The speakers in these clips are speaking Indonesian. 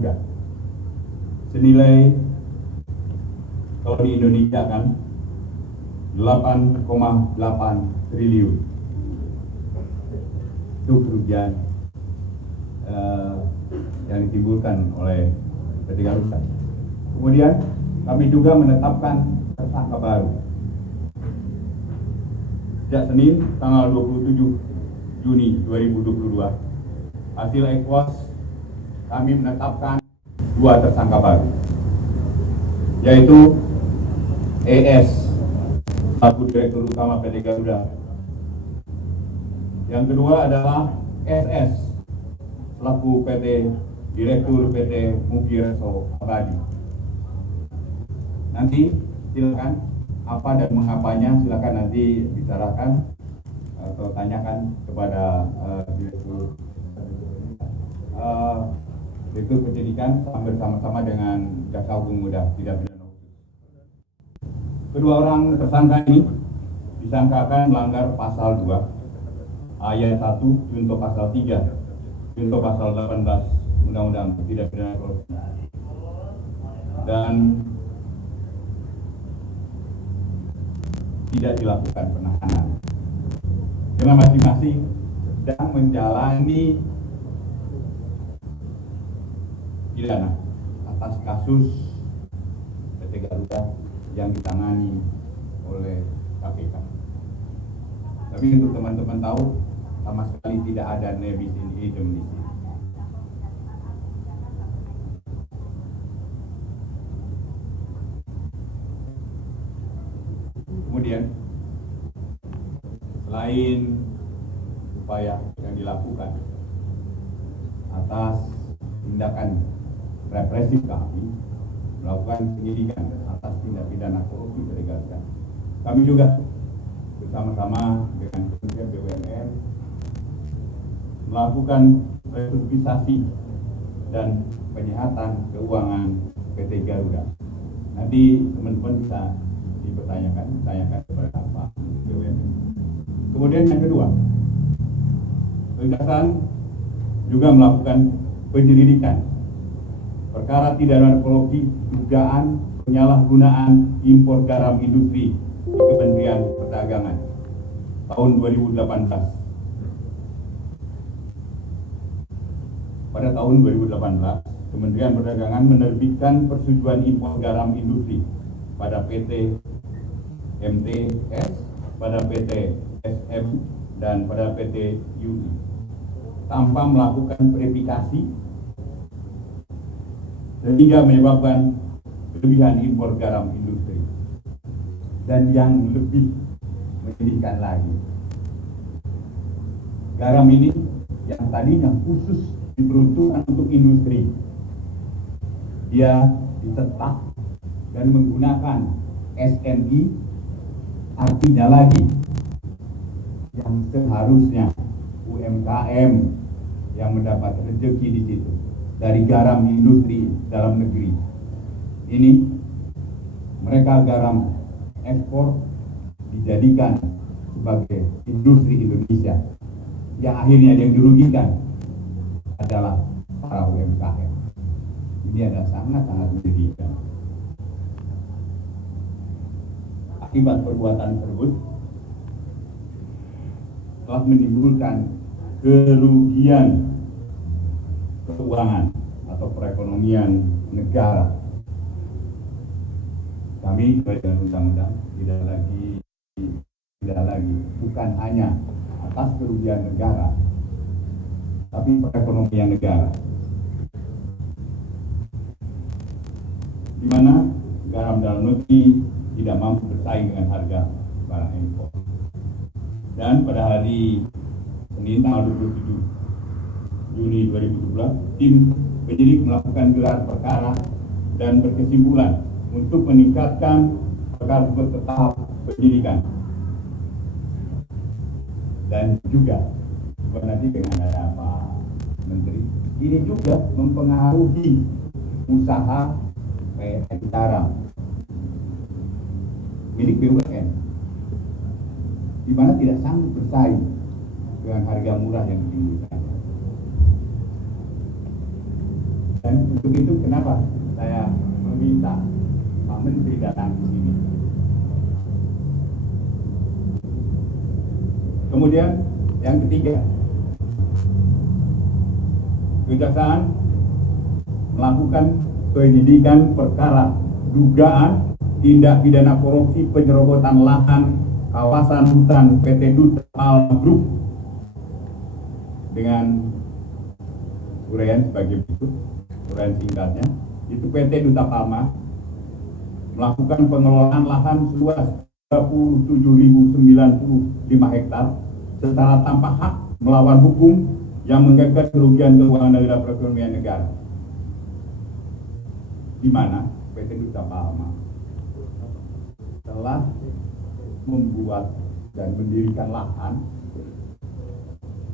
Garuda senilai, kalau di Indonesia kan, 8,8 triliun. Itu kerugian yang ditimbulkan oleh PT Garuda. Kemudian kami juga menetapkan tersangka baru. Sejak Senin tanggal 27 Juni 2022, hasil Ekwas kami menetapkan 2 tersangka baru, yaitu ES selaku Direktur Utama PT Garuda. Yang kedua adalah SS selaku Direktur PT Mugireso Abadi. Nanti silakan apa dan mengapanya silakan nanti bicarakan atau tanyakan kepada Direktur Penyidikan bersama-sama dengan Jaksa Agung Muda Tindak Pidana Khusus. Kedua orang tersangka ini disangkakan melanggar pasal 2 ayat 1 junto pasal 3 junto pasal 18 Undang-Undang Tindak Pidana Korupsi, dan tidak dilakukan penahanan karena masing-masing sedang menjalani pidana atas kasus PT Garuda yang ditangani oleh KPK. Tapi untuk teman-teman tahu, sama sekali tidak ada nebis in idem di sini. Kemudian, selain upaya yang dilakukan atas tindakan represif kami melakukan penyidikan atas tindak pidana korupsi PT Garuda, kami juga bersama-sama dengan Kementerian BUMN melakukan restrukturisasi dan penyehatan keuangan PT Garuda. Nanti teman-teman bisa ditanyakan kepada Pak BUMN. Kemudian yang kedua, Kejaksaan juga melakukan penyelidikan perkara pidana korupsi dugaan penyalahgunaan impor garam industri di Kementerian Perdagangan tahun 2018. Pada tahun 2018, Kementerian Perdagangan menerbitkan persetujuan impor garam industri pada PT MTS, pada PT SM, dan pada PT UI tanpa melakukan verifikasi, sehingga menyebabkan kelebihan impor garam industri. Dan yang lebih menyedihkan lagi, garam ini yang tadinya khusus diperuntukkan untuk industri, dia dicetak dan menggunakan SNI, artinya lagi yang seharusnya UMKM yang mendapat rezeki di situ dari garam industri dalam negeri. Ini mereka garam ekspor dijadikan sebagai industri Indonesia, yang akhirnya yang dirugikan adalah para UMKM. Ini adalah sangat-sangat menyedihkan. Akibat perbuatan tersebut telah menimbulkan kerugian keuangan atau perekonomian negara. Kami dengan undang-undang tidak lagi bukan hanya atas kerugian negara, tapi perekonomian negara, di mana garam dalam negeri tidak mampu bersaing dengan harga barang impor. Dan pada hari Senin tanggal 27 Juni 2012, tim penyidik melakukan gelar perkara dan berkesimpulan untuk meningkatkan perkara tersebut ke tahap penyidikan. Dan juga nanti dengan ada Pak Menteri, ini juga mempengaruhi usaha PLN Garam milik BUMN, di mana tidak sanggup bersaing dengan harga murah yang ditimbulkan. Dan untuk itu kenapa saya meminta Pak Menteri datang ke sini. Kemudian yang ketiga, Kejaksaan melakukan penyidikan perkara dugaan tindak pidana korupsi penyerobotan lahan kawasan hutan PT Duta Palma Group dengan uraian sebagai berikut. Uraian singkatnya, itu PT Duta Palma melakukan pengelolaan lahan seluas 37.095 hektar secara tanpa hak melawan hukum yang mengakibatkan kerugian keuangan negara perekonomian negara, di mana PT Duta Palma telah membuat dan mendirikan lahan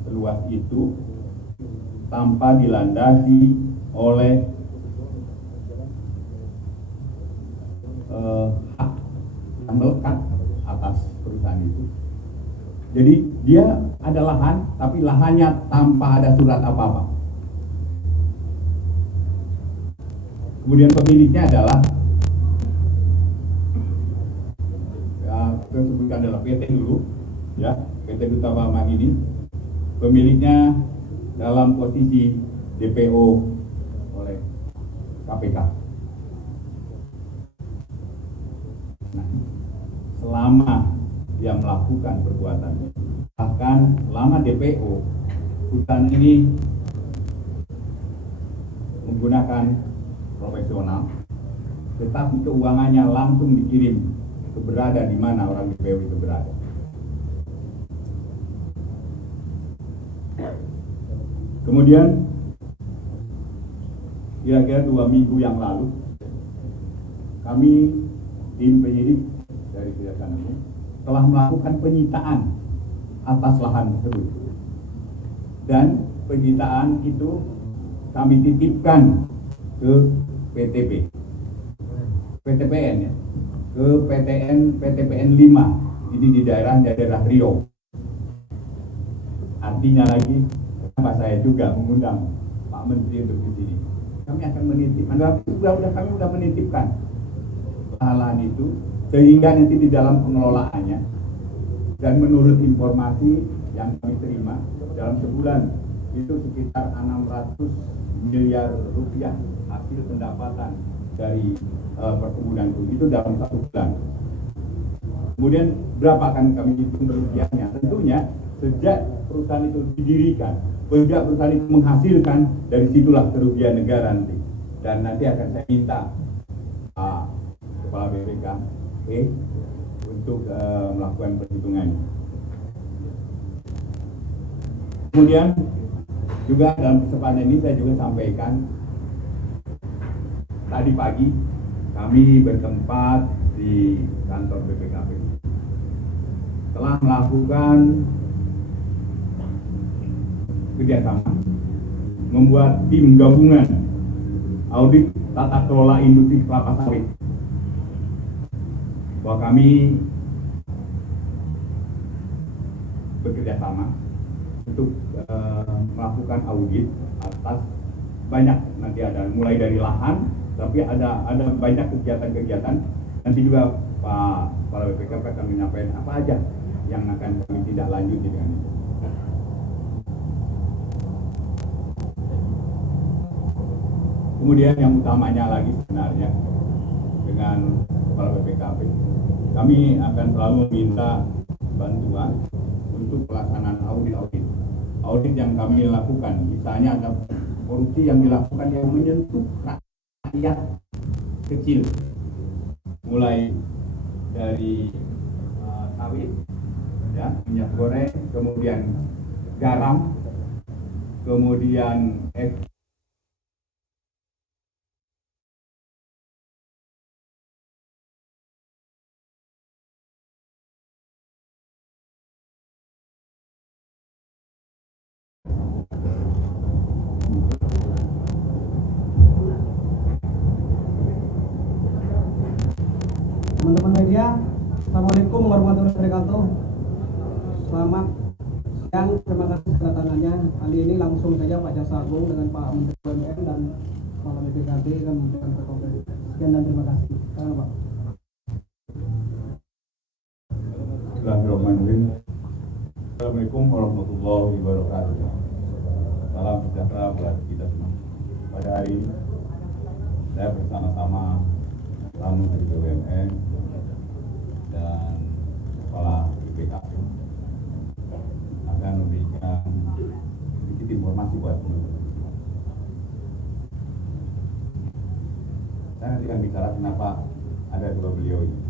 seluas itu tanpa dilandasi oleh hak yang melekat atas perusahaan itu. Jadi dia ada lahan, tapi lahannya tanpa ada surat apa-apa. Kemudian pemiliknya adalah, ya, saya sebutkan adalah PT dulu, ya, PT Duta Palma ini. Pemiliknya dalam posisi DPO oleh KPK. Nah, selama dia melakukan perbuatannya, bahkan lama DPO, hutan ini menggunakan profesional, tetapi keuangannya langsung dikirim ke berada di mana orang DPO itu berada. Kemudian kira-kira 2 minggu yang lalu, kami tim penyidik dari Kejaksaan Agung telah melakukan penyitaan atas lahan tersebut, dan penyitaan itu kami titipkan ke PTPN ya, ke PTPN 5 ini di daerah Riau. Artinya lagi, kenapa saya juga mengundang Pak Menteri untuk di sini? Kami akan menitipkan, kami sudah menitipkan lahan itu, sehingga nanti di dalam pengelolaannya, dan menurut informasi yang kami terima, dalam sebulan itu sekitar 600 miliar rupiah hasil pendapatan dari perkebunan itu dalam 1 bulan. Kemudian berapa akan kami hitung kerugiannya? Tentunya sejak perusahaan itu didirikan, sejak perusahaan itu menghasilkan, dari situlah kerugian negara nanti. Dan nanti akan saya minta Kepala BPK untuk melakukan perhitungan. Kemudian juga dalam kesempatan ini saya juga sampaikan, tadi pagi kami bertempat di kantor BPKP telah melakukan kerjasama membuat tim gabungan audit tata kelola industri kelapa sawit, bahwa kami bekerja sama untuk melakukan audit atas banyak, nanti ada mulai dari lahan, tapi ada banyak kegiatan-kegiatan. Nanti juga Pak Kepala BPKP akan menyampaikan apa aja yang akan kami tindak lanjuti dengan itu. Kemudian yang utamanya lagi sebenarnya dengan Kepala BPKP, kami akan selalu meminta bantuan untuk pelaksanaan audit yang kami lakukan. Misalnya ada korupsi yang dilakukan yang menyentuh rakyat kecil, mulai dari sawit, ya, minyak goreng, kemudian garam, kemudian teman-teman media, Assalamualaikum warahmatullahi wabarakatuh. Selamat siang, terima kasih kedatangannya. Kali ini langsung saja Pak Jaksa Agung dengan Pak Menteri BUMN dan Kepala BPKB akan memberikan kepada. Sekian dan terima kasih. Silakan Pak. Bismillahirrahmanirrahim. Assalamualaikum warahmatullahi wabarakatuh. Salam sejahtera buat kita semua. Pada hari ini saya bersama-sama Lalu dari BUMN dan Kepala BPKB akan memberikan sedikit informasi buat teman-teman. Saya nanti akan bicara kenapa ada dua beliau ini.